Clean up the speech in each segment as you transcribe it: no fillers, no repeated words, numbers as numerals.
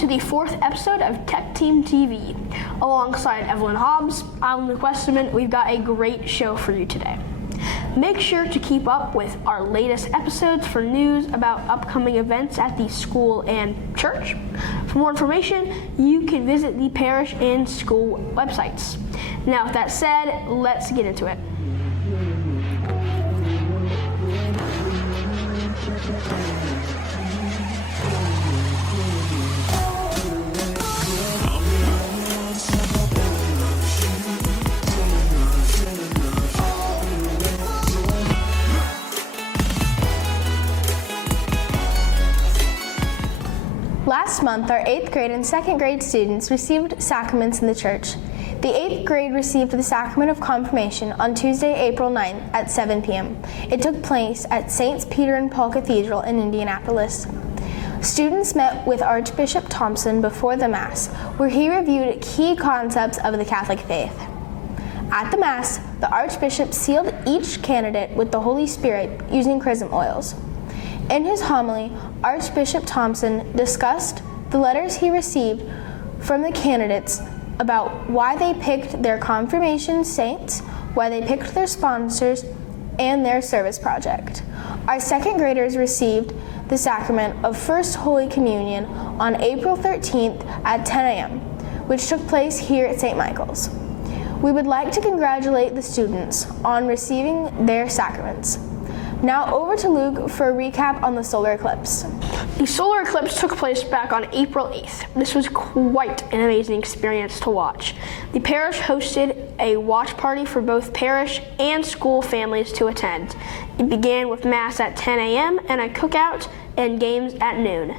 to the 4th episode of Tech Team TV. Alongside Evelyn Hobbs, I'm Luke Westerman. We've got a great show for you today. Make sure to keep up with our latest episodes for news about upcoming events at the school and church. For more information, you can visit the parish and school websites. Now, with that said, let's get into it. Last month, our 8th grade and 2nd grade students received sacraments in the church. The 8th grade received the sacrament of confirmation on Tuesday, April 9th at 7 p.m. It took place at St. Peter and Paul Cathedral in Indianapolis. Students met with Archbishop Thompson before the Mass, where he reviewed key concepts of the Catholic faith. At the Mass, the Archbishop sealed each candidate with the Holy Spirit using chrism oils. In his homily, Archbishop Thompson discussed the letters he received from the candidates about why they picked their confirmation saints, why they picked their sponsors, and their service project. Our 2nd graders received the sacrament of First Holy Communion on April 13th at 10 a.m., which took place here at St. Michael's. We would like to congratulate the students on receiving their sacraments. Now over to Luke for a recap on the solar eclipse. The solar eclipse took place back on April 8th. This was quite an amazing experience to watch. The parish hosted a watch party for both parish and school families to attend. It began with Mass at 10 a.m. and a cookout and games at noon.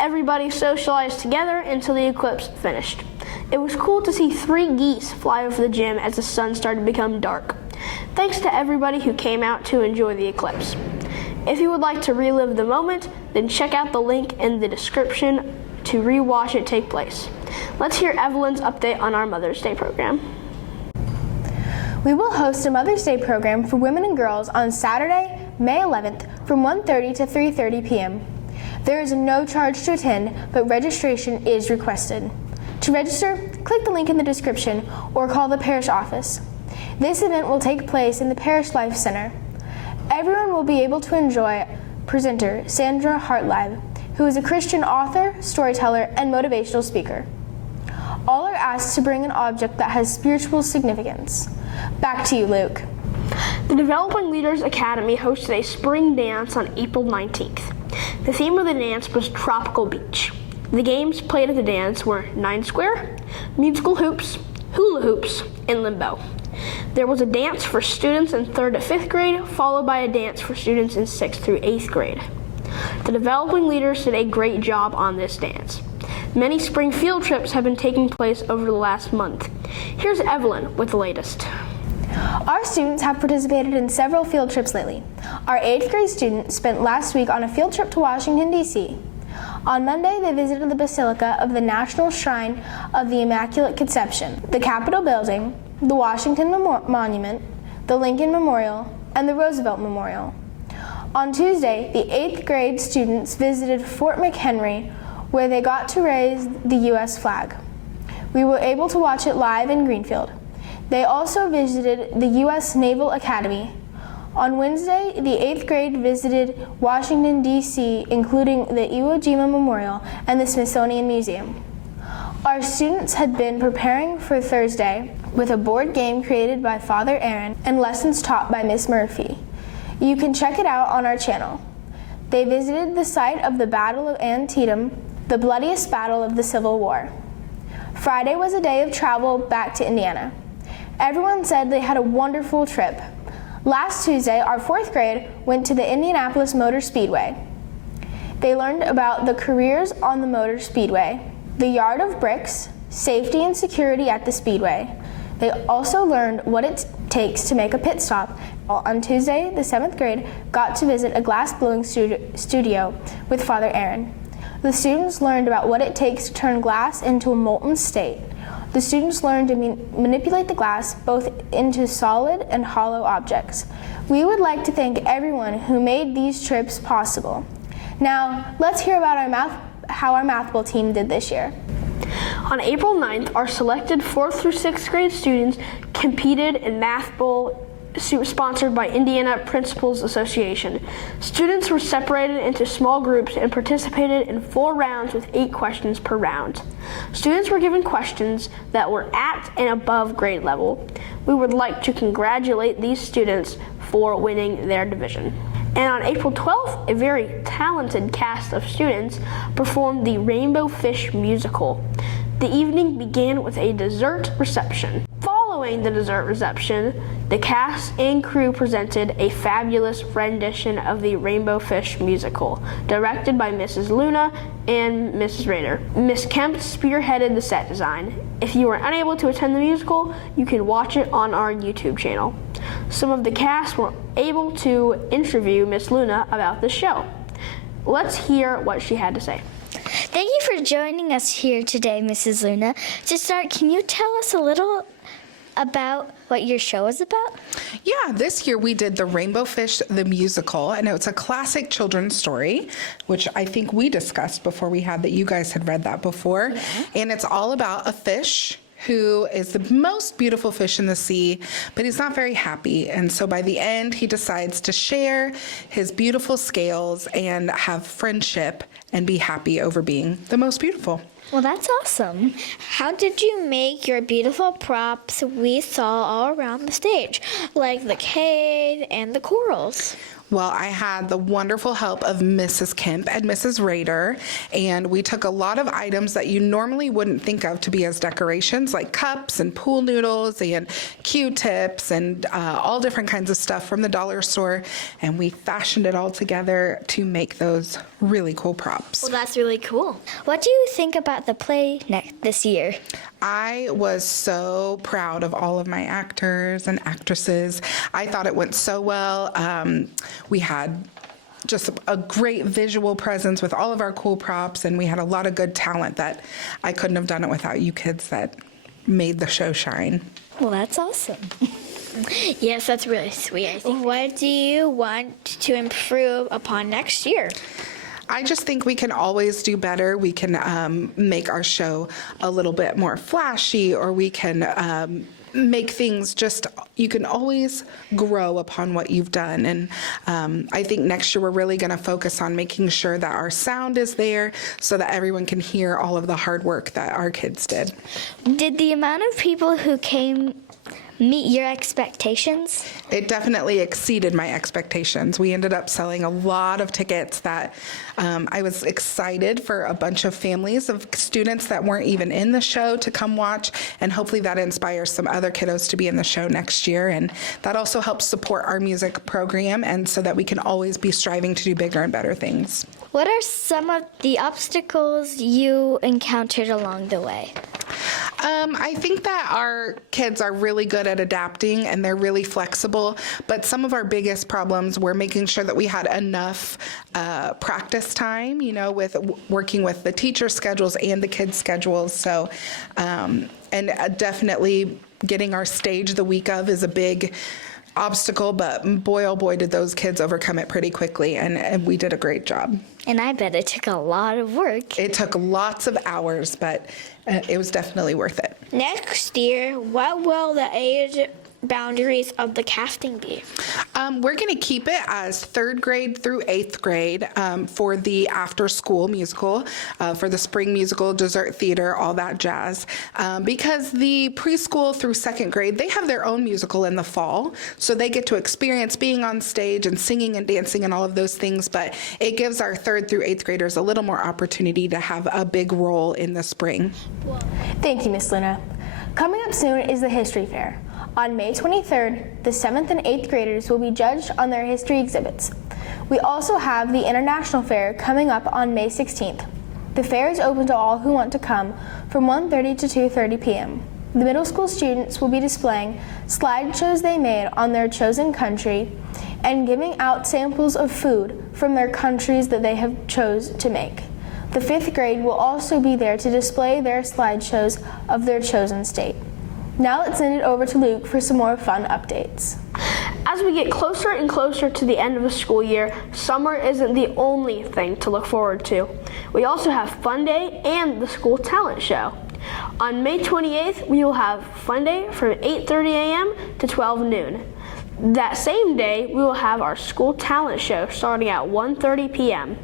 Everybody socialized together until the eclipse finished. It was cool to see 3 geese fly over the gym as the sun started to become dark. Thanks to everybody who came out to enjoy the eclipse. If you would like to relive the moment, then check out the link in the description to rewatch it take place. Let's hear Evelyn's update on our Mother's Day program. We will host a Mother's Day program for women and girls on Saturday, May 11th from 1:30 to 3:30 p.m. There is no charge to attend, but registration is requested. To register, click the link in the description or call the parish office. This event will take place in the Parish Life Center. Everyone will be able to enjoy presenter Sandra Hartlieb, who is a Christian author, storyteller, and motivational speaker. All are asked to bring an object that has spiritual significance. Back to you, Luke. The Developing Leaders Academy hosted a spring dance on April 19th. The theme of the dance was Tropical Beach. The games played at the dance were 9 Square, musical hoops, hula hoops, and limbo. There was a dance for students in 3rd to 5th grade, followed by a dance for students in 6th through 8th grade. The developing leaders did a great job on this dance. Many spring field trips have been taking place over the last month. Here's Evelyn with the latest. Our students have participated in several field trips lately. Our 8th grade students spent last week on a field trip to Washington, D.C. On Monday, they visited the Basilica of the National Shrine of the Immaculate Conception, the Capitol Building, the Washington Monument, the Lincoln Memorial, and the Roosevelt Memorial. On Tuesday, the 8th grade students visited Fort McHenry, where they got to raise the U.S. flag. We were able to watch it live in Greenfield. They also visited the U.S. Naval Academy. On Wednesday, the 8th grade visited Washington, D.C., including the Iwo Jima Memorial and the Smithsonian Museum. Our students had been preparing for Thursday with a board game created by Father Aaron and lessons taught by Miss Murphy. You can check it out on our channel. They visited the site of the Battle of Antietam, the bloodiest battle of the Civil War. Friday was a day of travel back to Indiana. Everyone said they had a wonderful trip. Last Tuesday, our 4th grade went to the Indianapolis Motor Speedway. They learned about the careers on the Motor Speedway, the yard of bricks, safety and security at the Speedway. They also learned what it takes to make a pit stop. On Tuesday, the 7th grade got to visit a glass blowing studio with Father Aaron. The students learned about what it takes to turn glass into a molten state. The students learned to manipulate the glass both into solid and hollow objects. We would like to thank everyone who made these trips possible. Now, let's hear about our how our math bowl team did this year. On April 9th, our selected 4th through 6th grade students competed in Math Bowl sponsored by Indiana Principals Association. Students were separated into small groups and participated in 4 rounds with 8 questions per round. Students were given questions that were at and above grade level. We would like to congratulate these students for winning their division. And on April 12th, a very talented cast of students performed the Rainbow Fish musical. The evening began with a dessert reception. Following the dessert reception, the cast and crew presented a fabulous rendition of the Rainbow Fish musical, directed by Mrs. Luna and Mrs. Rader. Miss Kemp spearheaded the set design. If you were unable to attend the musical, you can watch it on our YouTube channel. Some of the cast were able to interview Miss Luna about the show. Let's hear what she had to say. Thank you for joining us here today, Mrs. Luna. To start, can you tell us a little about what your show is about? Yeah, this year we did the Rainbow Fish, the musical, and it's a classic children's story, which I think we discussed before we had that. You guys had read that before. Yeah. And it's all about a fish who is the most beautiful fish in the sea, but he's not very happy. And so by the end, he decides to share his beautiful scales and have friendship and be happy over being the most beautiful. Well, that's awesome. How did you make your beautiful props we saw all around the stage, like the cave and the corals? Well, I had the wonderful help of Mrs. Kemp and Mrs. Rader, and we took a lot of items that you normally wouldn't think of to be as decorations, like cups and pool noodles and Q-tips and all different kinds of stuff from the dollar store, and we fashioned it all together to make those really cool props. Well, that's really cool. What do you think about the play this year? I was so proud of all of my actors and actresses. I thought it went so well. We had just a great visual presence with all of our cool props, and we had a lot of good talent that I couldn't have done it without you kids that made the show shine. Well, that's awesome. Yes, that's really sweet, I think. What do you want to improve upon next year? I just think we can always do better. We can make our show a little bit more flashy, or we can make things just, you can always grow upon what you've done. And I think next year we're really going to focus on making sure that our sound is there so that everyone can hear all of the hard work that our kids did. Did the amount of people who came meet your expectations? It definitely exceeded my expectations. We ended up selling a lot of tickets that I was excited for a bunch of families of students that weren't even in the show to come watch, and hopefully that inspires some other kiddos to be in the show next year. And that also helps support our music program, and so that we can always be striving to do bigger and better things. What are some of the obstacles you encountered along the way? I think that our kids are really good at adapting, and they're really flexible, but some of our biggest problems were making sure that we had enough practice time, you know, with working with the teacher schedules and the kids' schedules. So, and definitely getting our stage the week of is a big obstacle, but boy, oh boy, did those kids overcome it pretty quickly, and we did a great job. And I bet it took a lot of work. It took lots of hours, but it was definitely worth it. Next year, what will the age boundaries of the casting be? We're going to keep it as 3rd grade through 8th grade for the after-school musical, for the spring musical, dessert theater, all that jazz. Because the preschool through 2nd grade, they have their own musical in the fall, so they get to experience being on stage and singing and dancing and all of those things, but it gives our 3rd through 8th graders a little more opportunity to have a big role in the spring. Thank you, Miss Luna. Coming up soon is the History Fair. On May 23rd, the 7th and 8th graders will be judged on their history exhibits. We also have the International Fair coming up on May 16th. The fair is open to all who want to come from 1:30 to 2:30 p.m. The middle school students will be displaying slideshows they made on their chosen country and giving out samples of food from their countries that they have chose to make. The 5th grade will also be there to display their slideshows of their chosen state. Now let's send it over to Luke for some more fun updates. As we get closer and closer to the end of the school year, summer isn't the only thing to look forward to. We also have Fun Day and the School Talent Show. On May 28th, we will have Fun Day from 8:30 a.m. to 12 noon. That same day, we will have our School Talent Show starting at 1:30 p.m.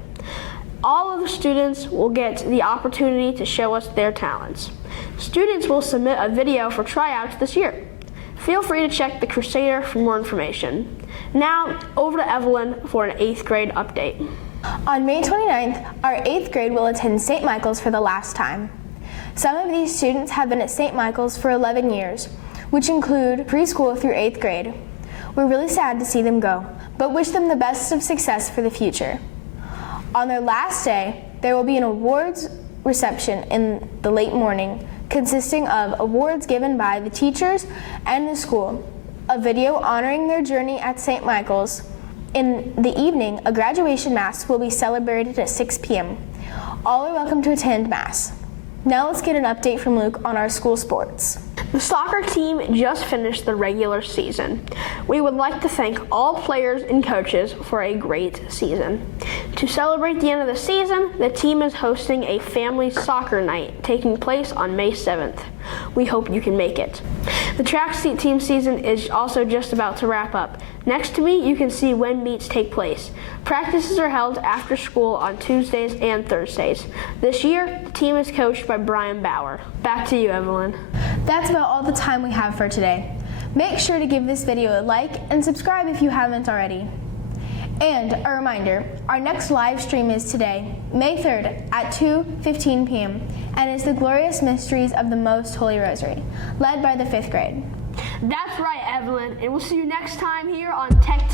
All of the students will get the opportunity to show us their talents. Students will submit a video for tryouts this year. Feel free to check the Crusader for more information. Now, over to Evelyn for an 8th grade update. On May 29th, our 8th grade will attend St. Michael's for the last time. Some of these students have been at St. Michael's for 11 years, which include preschool through 8th grade. We're really sad to see them go, but wish them the best of success for the future. On their last day, there will be an awards reception in the late morning, consisting of awards given by the teachers and the school, a video honoring their journey at St. Michael's. In the evening, a graduation mass will be celebrated at 6 p.m. All are welcome to attend mass. Now let's get an update from Luke on our school sports. The soccer team just finished the regular season. We would like to thank all players and coaches for a great season. To celebrate the end of the season, the team is hosting a family soccer night taking place on May 7th. We hope you can make it. The track team season is also just about to wrap up. Next to me, you can see when meets take place. Practices are held after school on Tuesdays and Thursdays. This year, the team is coached by Brian Bauer. Back to you, Evelyn. That's about all the time we have for today. Make sure to give this video a like and subscribe if you haven't already. And a reminder, our next live stream is today, May 3rd at 2:15 p.m. and it's the Glorious Mysteries of the Most Holy Rosary, led by the 5th grade. That's right, Evelyn, and we'll see you next time here on Tech